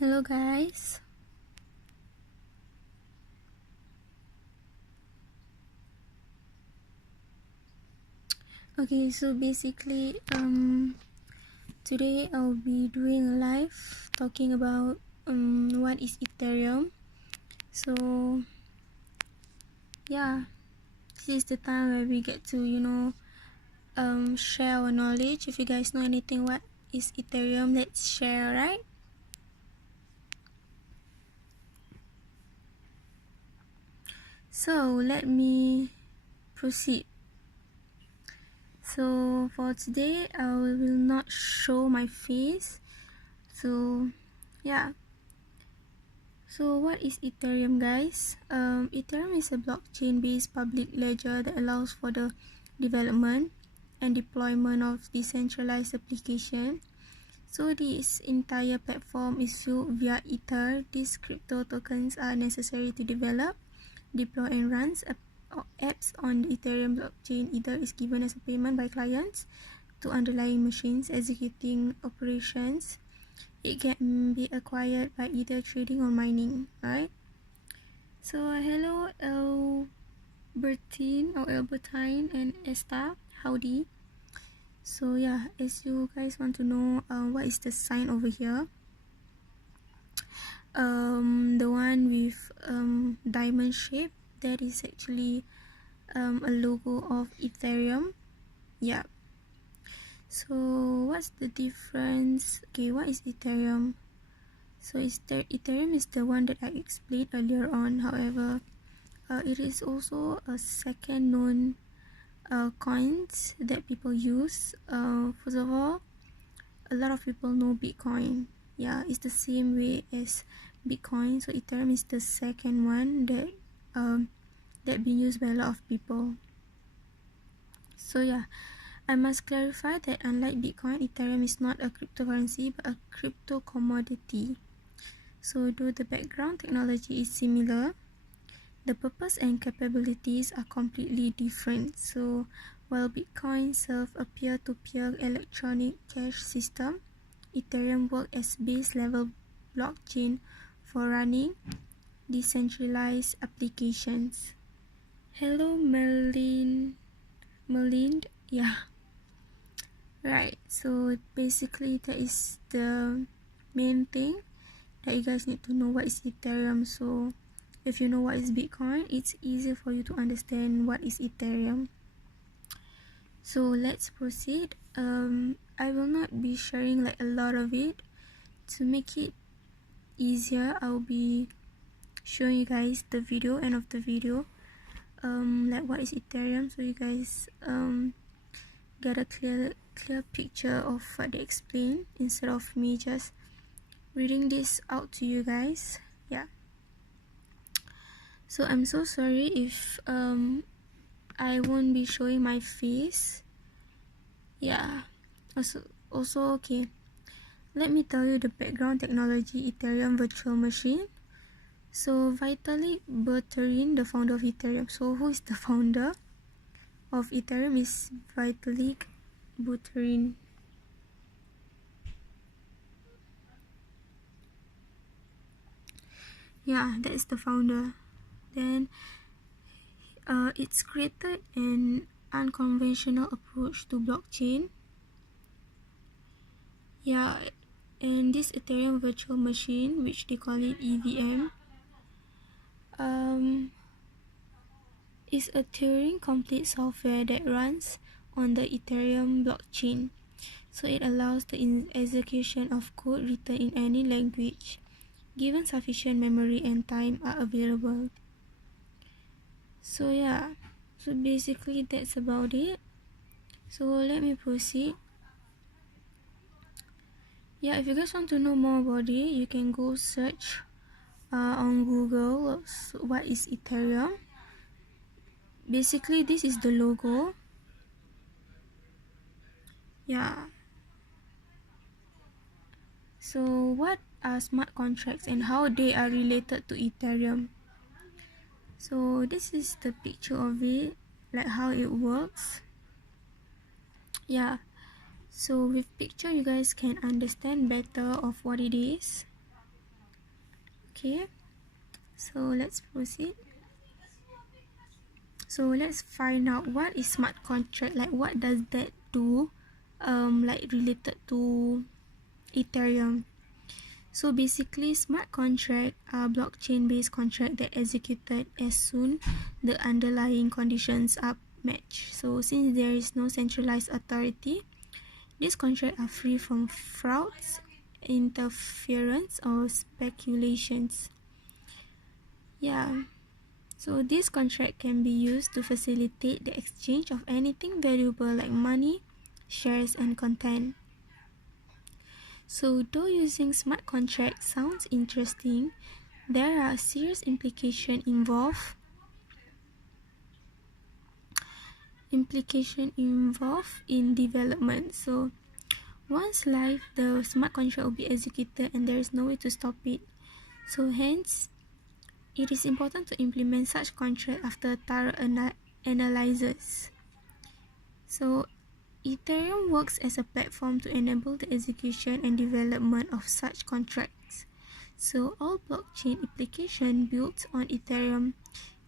Hello guys. Okay, so basically today I'll be doing a live talking about what is ethereum. So yeah, this is the time where we get to share our knowledge. If you guys know anything what is ethereum, let's share, right? So let me proceed. So for today I will not show my face. So yeah. So what is ethereum, guys? Ethereum is a blockchain-based public ledger that allows for the development and deployment of decentralized application. So this entire platform is built via Ether. These crypto tokens are necessary to develop, deploy and run apps on the Ethereum blockchain. Ether is given as a payment by clients to underlying machines executing operations. It can be acquired by either trading or mining, right? So hello Albertine and Esther, howdy. So yeah, as you guys want to know what is the sign over here, the one with diamond shape, that is actually a logo of Ethereum. Yeah. So what's the difference? Okay, what is Ethereum? So Ethereum is the one that I explained earlier on. However, it is also a second known coins that people use. First of all, a lot of people know Bitcoin. Yeah, it's the same way as Bitcoin. So Ethereum is the second one that being used by a lot of people. So yeah, I must clarify that unlike Bitcoin, Ethereum is not a cryptocurrency but a crypto commodity. So though the background technology is similar, the purpose and capabilities are completely different. So while Bitcoin serves a peer-to-peer electronic cash system, Ethereum works as base-level blockchain for running decentralized applications. Hello, Melind. Yeah, right. So basically, that is the main thing that you guys need to know. What is Ethereum? So if you know what is Bitcoin, it's easy for you to understand what is Ethereum. So let's proceed. I will not be sharing like a lot of it. To make it easier, I'll be showing you guys the video, end of the video, like what is Ethereum, so you guys get a clear picture of what they explain instead of me just reading this out to you guys. Yeah. So I'm so sorry if I won't be showing my face. Yeah. Also okay. Let me tell you the background technology Ethereum virtual machine. So Vitalik Buterin, the founder of Ethereum. So who is the founder of Ethereum? Is Vitalik Buterin. Yeah, that is the founder. Then it's created an unconventional approach to blockchain. Yeah, and this Ethereum virtual machine, which they call it EVM, is a Turing-complete software that runs on the Ethereum blockchain. So it allows the execution of code written in any language, given sufficient memory and time are available. So yeah, so basically that's about it. So let me proceed. Yeah, if you guys want to know more about it, you can go search on Google what is Ethereum. Basically this is the logo. Yeah. So what are smart contracts and how they are related to Ethereum? So this is the picture of it, like how it works. Yeah, so with picture you guys can understand better of what it is. Okay, so let's proceed. So let's find out what is smart contract, like what does that do, like related to Ethereum. So basically, smart contract are blockchain-based contract that executed as soon the underlying conditions are matched. So since there is no centralized authority, these contracts are free from frauds, interference, or speculations. Yeah. So this contract can be used to facilitate the exchange of anything valuable like money, shares, and content. So though using smart contracts sounds interesting, there are serious implications involved in development. So once live, the smart contract will be executed and there is no way to stop it. So hence, it is important to implement such contract after thorough analysis. So Ethereum works as a platform to enable the execution and development of such contracts. So all blockchain applications built on Ethereum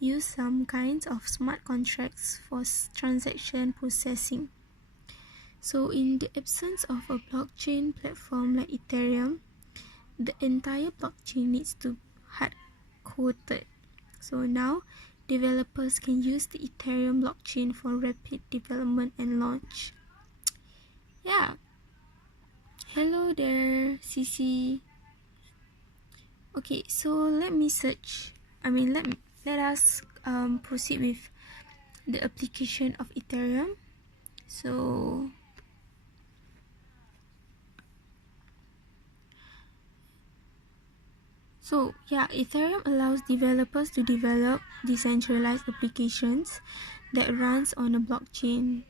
use some kinds of smart contracts for transaction processing. So in the absence of a blockchain platform like Ethereum, the entire blockchain needs to be hard-coded. So now, developers can use the Ethereum blockchain for rapid development and launch. Yeah. Hello there, CC. Okay, so let us proceed with the application of Ethereum. So Ethereum allows developers to develop decentralized applications that runs on a blockchain.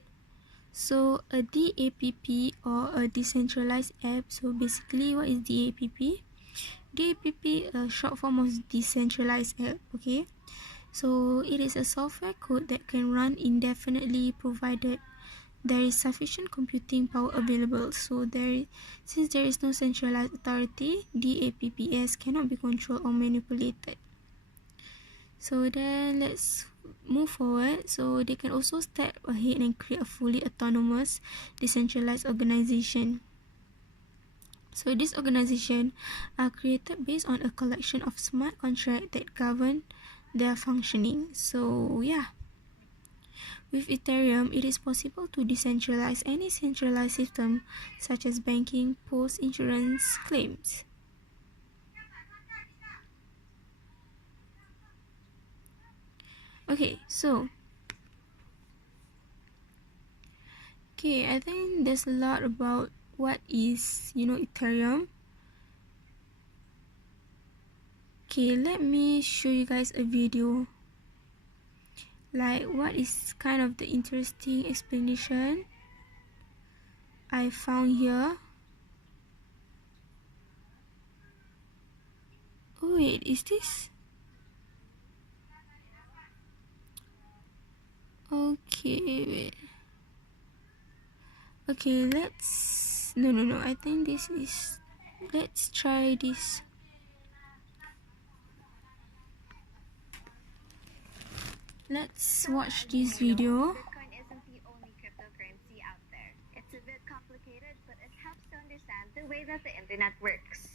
So a DAPP or a decentralized app. So basically, what is DAPP? DAPP a short form of decentralized app. Okay, so it is a software code that can run indefinitely provided there is sufficient computing power available. So since there is no centralized authority, DAPPs cannot be controlled or manipulated. So then let's move forward. So they can also step ahead and create a fully autonomous decentralized organization. So these organizations are created based on a collection of smart contracts that govern their functioning. So yeah, with Ethereum, it is possible to decentralize any centralized system such as banking, post, insurance, claims. Okay, I think there's a lot about what is, Ethereum. Okay, let me show you guys a video. Like, what is kind of the interesting explanation I found here. Oh wait, is this? Okay, wait. Okay, let's... No, I think this is... Let's try this. Let's watch this video. Bitcoin isn't the only cryptocurrency out there. It's a bit complicated, but it helps to understand the way that the internet works.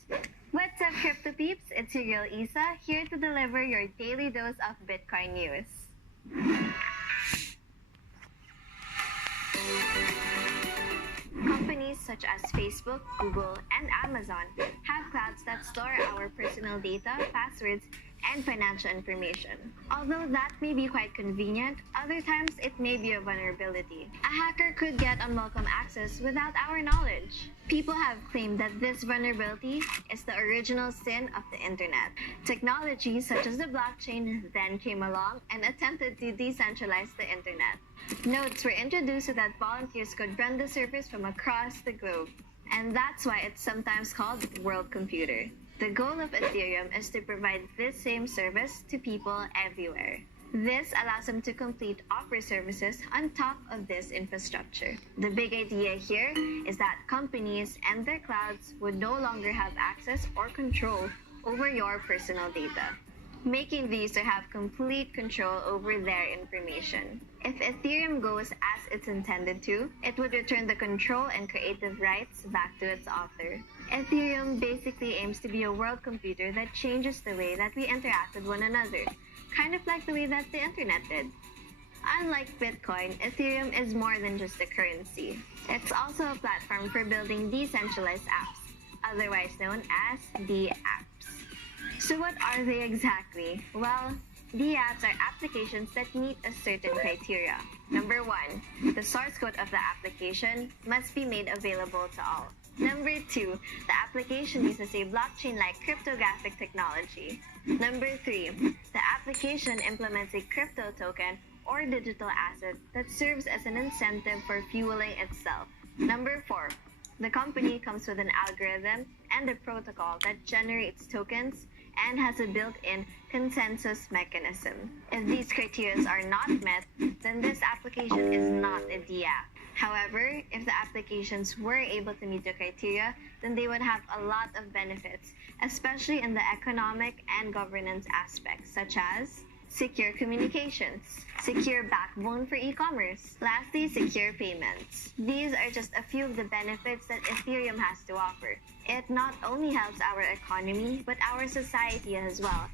What's up, crypto peeps? It's your girl Isa, here to deliver your daily dose of Bitcoin news. Companies such as Facebook, Google, and Amazon have clouds that store our personal data, passwords, and financial information. Although that may be quite convenient, other times it may be a vulnerability. A hacker could get unwelcome access without our knowledge. People have claimed that this vulnerability is the original sin of the internet. Technology such as the blockchain then came along and attempted to decentralize the internet. Nodes were introduced so that volunteers could run the servers from across the globe. And that's why it's sometimes called World Computer. The goal of Ethereum is to provide this same service to people everywhere. This allows them to complete Opera services on top of this infrastructure. The big idea here is that companies and their clouds would no longer have access or control over your personal data, making the user have complete control over their information. If Ethereum goes as it's intended to, it would return the control and creative rights back to its author. Ethereum basically aims to be a world computer that changes the way that we interact with one another, kind of like the way that the internet did. Unlike Bitcoin, Ethereum is more than just a currency. It's also a platform for building decentralized apps, otherwise known as DApps. So what are they exactly? Well, DApps are applications that meet a certain criteria. Number 1, the source code of the application must be made available to all. Number 2, the application uses a blockchain-like cryptographic technology. Number 3, the application implements a crypto token or digital asset that serves as an incentive for fueling itself. Number 4, the company comes with an algorithm and a protocol that generates tokens and has a built-in consensus mechanism. If these criteria are not met, then this application is not a DApp. However, if the applications were able to meet the criteria, then they would have a lot of benefits, especially in the economic and governance aspects, such as secure communications, secure backbone for e-commerce, lastly, secure payments. These are just a few of the benefits that Ethereum has to offer. It not only helps our economy, but our society as well,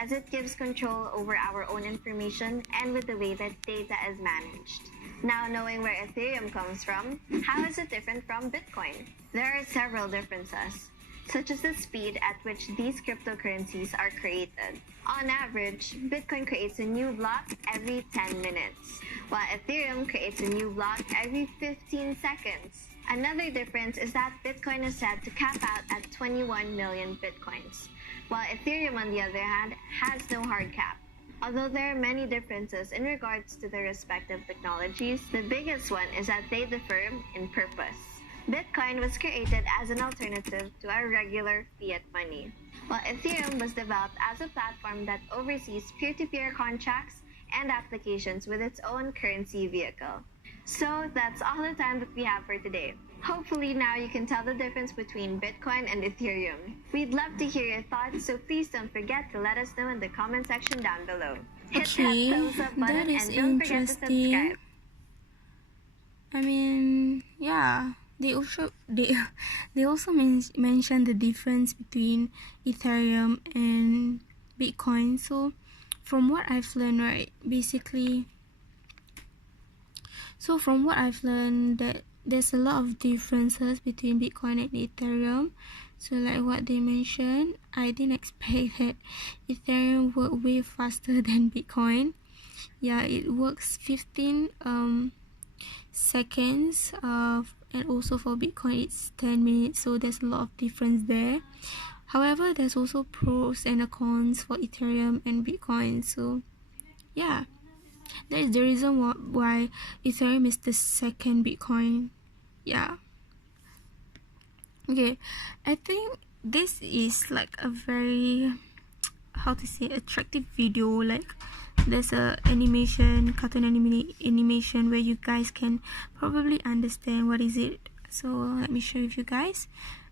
as it gives control over our own information and with the way that data is managed. Now, knowing where Ethereum comes from, how is it different from Bitcoin? There are several differences, such as the speed at which these cryptocurrencies are created. On average, Bitcoin creates a new block every 10 minutes, while Ethereum creates a new block every 15 seconds. Another difference is that Bitcoin is said to cap out at 21 million Bitcoins, while Ethereum, on the other hand, has no hard cap. Although there are many differences in regards to their respective technologies, the biggest one is that they differ in purpose. Bitcoin was created as an alternative to our regular fiat money, while Ethereum was developed as a platform that oversees peer-to-peer contracts and applications with its own currency vehicle. So that's all the time that we have for today. Hopefully now you can tell the difference between Bitcoin and Ethereum. We'd love to hear your thoughts, so please don't forget to let us know in the comment section down below. Hit that thumbs up button and don't forget to subscribe. I mean, yeah. They also mentioned the difference between Ethereum and Bitcoin. So from what I've learned, right, that there's a lot of differences between Bitcoin and Ethereum. So like what they mentioned, I didn't expect that Ethereum worked way faster than Bitcoin. Yeah, it works 15 seconds and also for Bitcoin it's 10 minutes, so there's a lot of difference there. However, there's also pros and cons for Ethereum and Bitcoin. So yeah, that is the reason why Ethereum is the second Bitcoin. Yeah, okay, I think this is like a very, how to say, attractive video. Like there's a cartoon animation where you guys can probably understand what is it. So let me show you guys.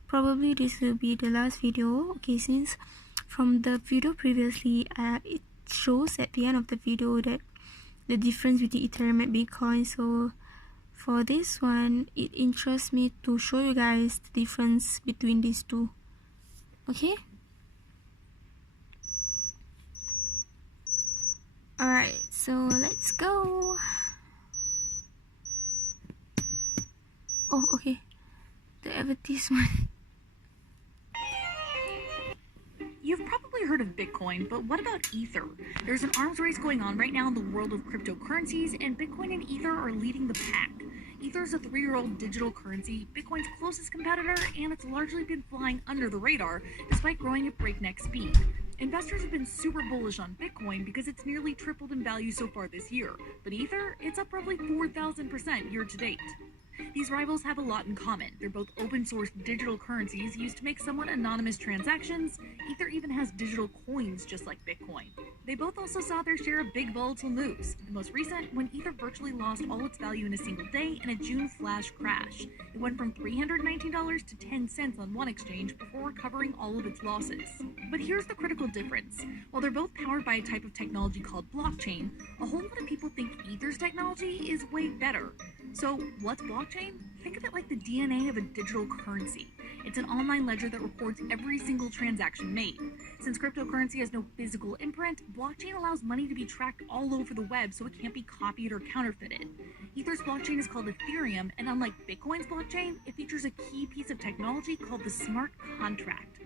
Probably this will be the last video. Okay, since from the video previously it shows at the end of the video that the difference between Ethereum and Bitcoin. So for this one, it interests me to show you guys the difference between these two. Okay, alright, so let's go. Oh, okay, the advertisement. You've probably heard of Bitcoin, but what about Ether? There's an arms race going on right now in the world of cryptocurrencies, and Bitcoin and Ether are leading the pack. Ether is a 3-year-old digital currency, Bitcoin's closest competitor, and it's largely been flying under the radar despite growing at breakneck speed. Investors have been super bullish on Bitcoin because it's nearly tripled in value so far this year, but Ether, it's up roughly 4,000% year to date. These rivals have a lot in common. They're both open-source digital currencies used to make somewhat anonymous transactions. Ether even has digital coins just like Bitcoin. They both also saw their share of big volatile moves. The most recent, when Ether virtually lost all its value in a single day in a June flash crash. It went from $319 to 10 cents on one exchange before recovering all of its losses. But here's the critical difference. While they're both powered by a type of technology called blockchain, a whole lot of people think Ether's technology is way better. So, what's blockchain? Think of it like the DNA of a digital currency. It's an online ledger that records every single transaction made. Since cryptocurrency has no physical imprint, blockchain allows money to be tracked all over the web so it can't be copied or counterfeited. Ether's blockchain is called Ethereum, and unlike Bitcoin's blockchain, it features a key piece of technology called the smart contract.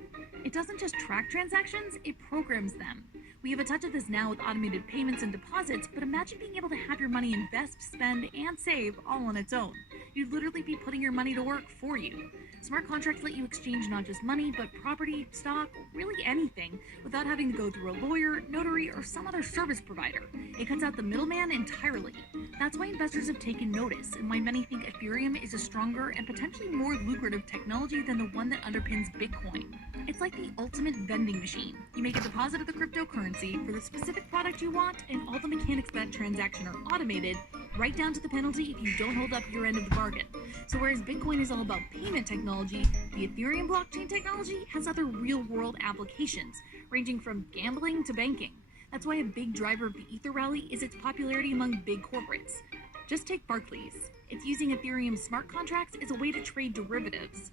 It doesn't just track transactions, it programs them. We have a touch of this now with automated payments and deposits, but imagine being able to have your money invest, spend, and save all on its own. You'd literally be putting your money to work for you. Smart contracts let you exchange not just money, but property, stock, really anything, without having to go through a lawyer, notary, or some other service provider. It cuts out the middleman entirely. That's why investors have taken notice, and why many think Ethereum is a stronger and potentially more lucrative technology than the one that underpins Bitcoin. It's like the ultimate vending machine. You make a deposit of the cryptocurrency for the specific product you want, and all the mechanics of that transaction are automated, right down to the penalty if you don't hold up your end of the bargain. So whereas Bitcoin is all about payment technology, the Ethereum blockchain technology has other real-world applications, ranging from gambling to banking. That's why a big driver of the Ether rally is its popularity among big corporates. Just take Barclays. It's using Ethereum smart contracts as a way to trade derivatives.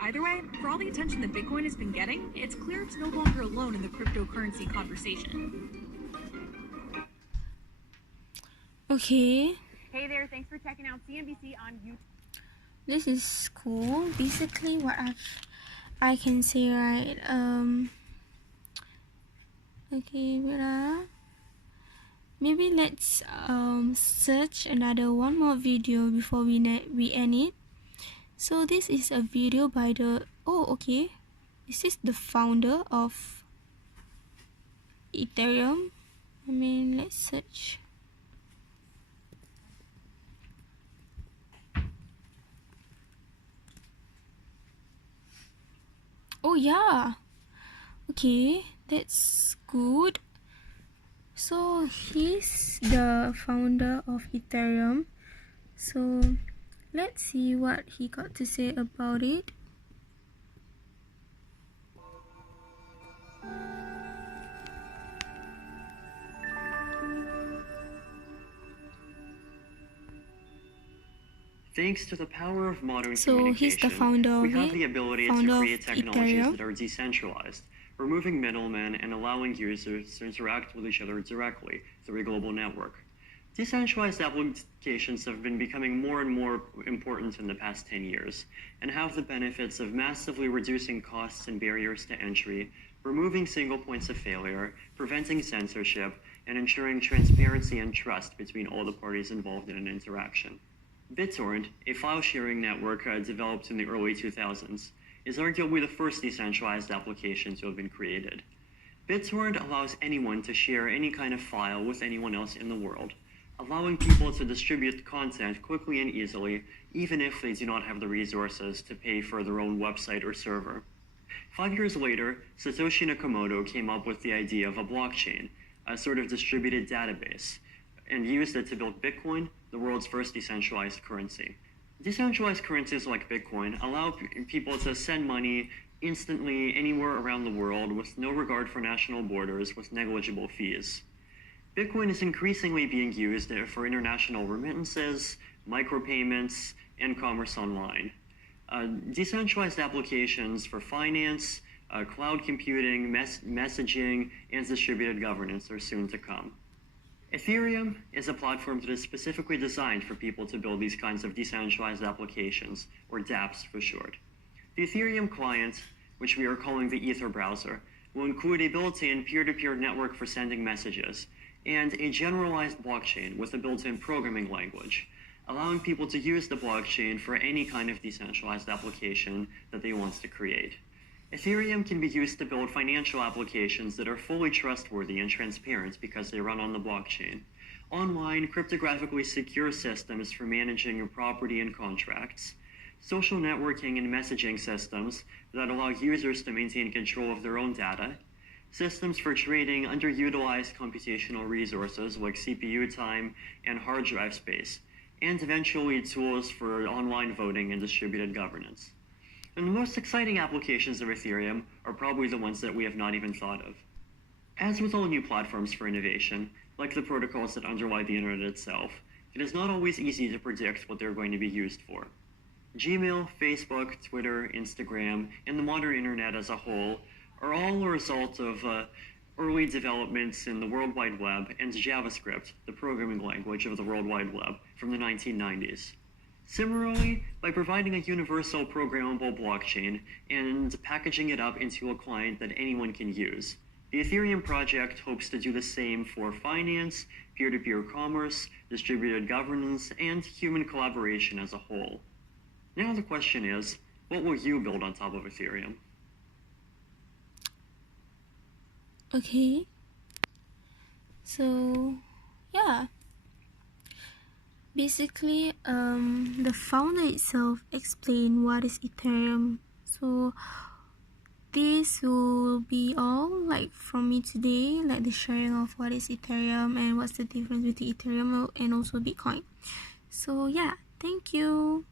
Either way, for all the attention that Bitcoin has been getting, it's clear it's no longer alone in the cryptocurrency conversation. Okay, Hey there, thanks for checking out CNBC on YouTube. this is cool. Basically, what I can say, right? Okay, wait. Maybe let's search one more video before we end it. So this is a video by this is the founder of Ethereum. Let's search. Oh yeah, okay, that's good. So he's the founder of Ethereum. So let's see what he got to say about it. Thanks to the power of modern So communication, he's the founder we of have it, the ability founder to of create technologies Ethereum. that are decentralized, removing middlemen and allowing users to interact with each other directly through a global network. Decentralized applications have been becoming more and more important in the past 10 years, and have the benefits of massively reducing costs and barriers to entry, removing single points of failure, preventing censorship, and ensuring transparency and trust between all the parties involved in an interaction. BitTorrent, a file-sharing network developed in the early 2000s, is arguably the first decentralized application to have been created. BitTorrent allows anyone to share any kind of file with anyone else in the world, allowing people to distribute content quickly and easily, even if they do not have the resources to pay for their own website or server. 5 years later, Satoshi Nakamoto came up with the idea of a blockchain, a sort of distributed database, and used it to build Bitcoin, the world's first decentralized currency. Decentralized currencies like Bitcoin allow people to send money instantly anywhere around the world with no regard for national borders with negligible fees. Bitcoin is increasingly being used for international remittances, micropayments, and commerce online. Decentralized applications for finance, cloud computing, messaging, and distributed governance are soon to come. Ethereum is a platform that is specifically designed for people to build these kinds of decentralized applications, or dApps for short. The Ethereum client, which we are calling the Ether browser, will include a built-in peer-to-peer network for sending messages, and a generalized blockchain with a built-in programming language, allowing people to use the blockchain for any kind of decentralized application that they want to create. Ethereum can be used to build financial applications that are fully trustworthy and transparent because they run on the blockchain. Online, cryptographically secure systems for managing your property and contracts. Social networking and messaging systems that allow users to maintain control of their own data. systems for trading underutilized computational resources like CPU time and hard drive space, and eventually tools for online voting and distributed governance. And the most exciting applications of Ethereum are probably the ones that we have not even thought of. As with all new platforms for innovation, like the protocols that underlie the internet itself, it is not always easy to predict what they're going to be used for. Gmail, Facebook, Twitter, Instagram, and the modern internet as a whole are all a result of early developments in the World Wide Web and JavaScript, the programming language of the World Wide Web, from the 1990s. Similarly, by providing a universal programmable blockchain and packaging it up into a client that anyone can use, the Ethereum project hopes to do the same for finance, peer-to-peer commerce, distributed governance, and human collaboration as a whole. Now the question is, what will you build on top of Ethereum? Okay. So, yeah. Basically, the founder itself explained what is Ethereum. So, this will be all like from me today, like the sharing of what is Ethereum and what's the difference between Ethereum and also Bitcoin. So, yeah, thank you.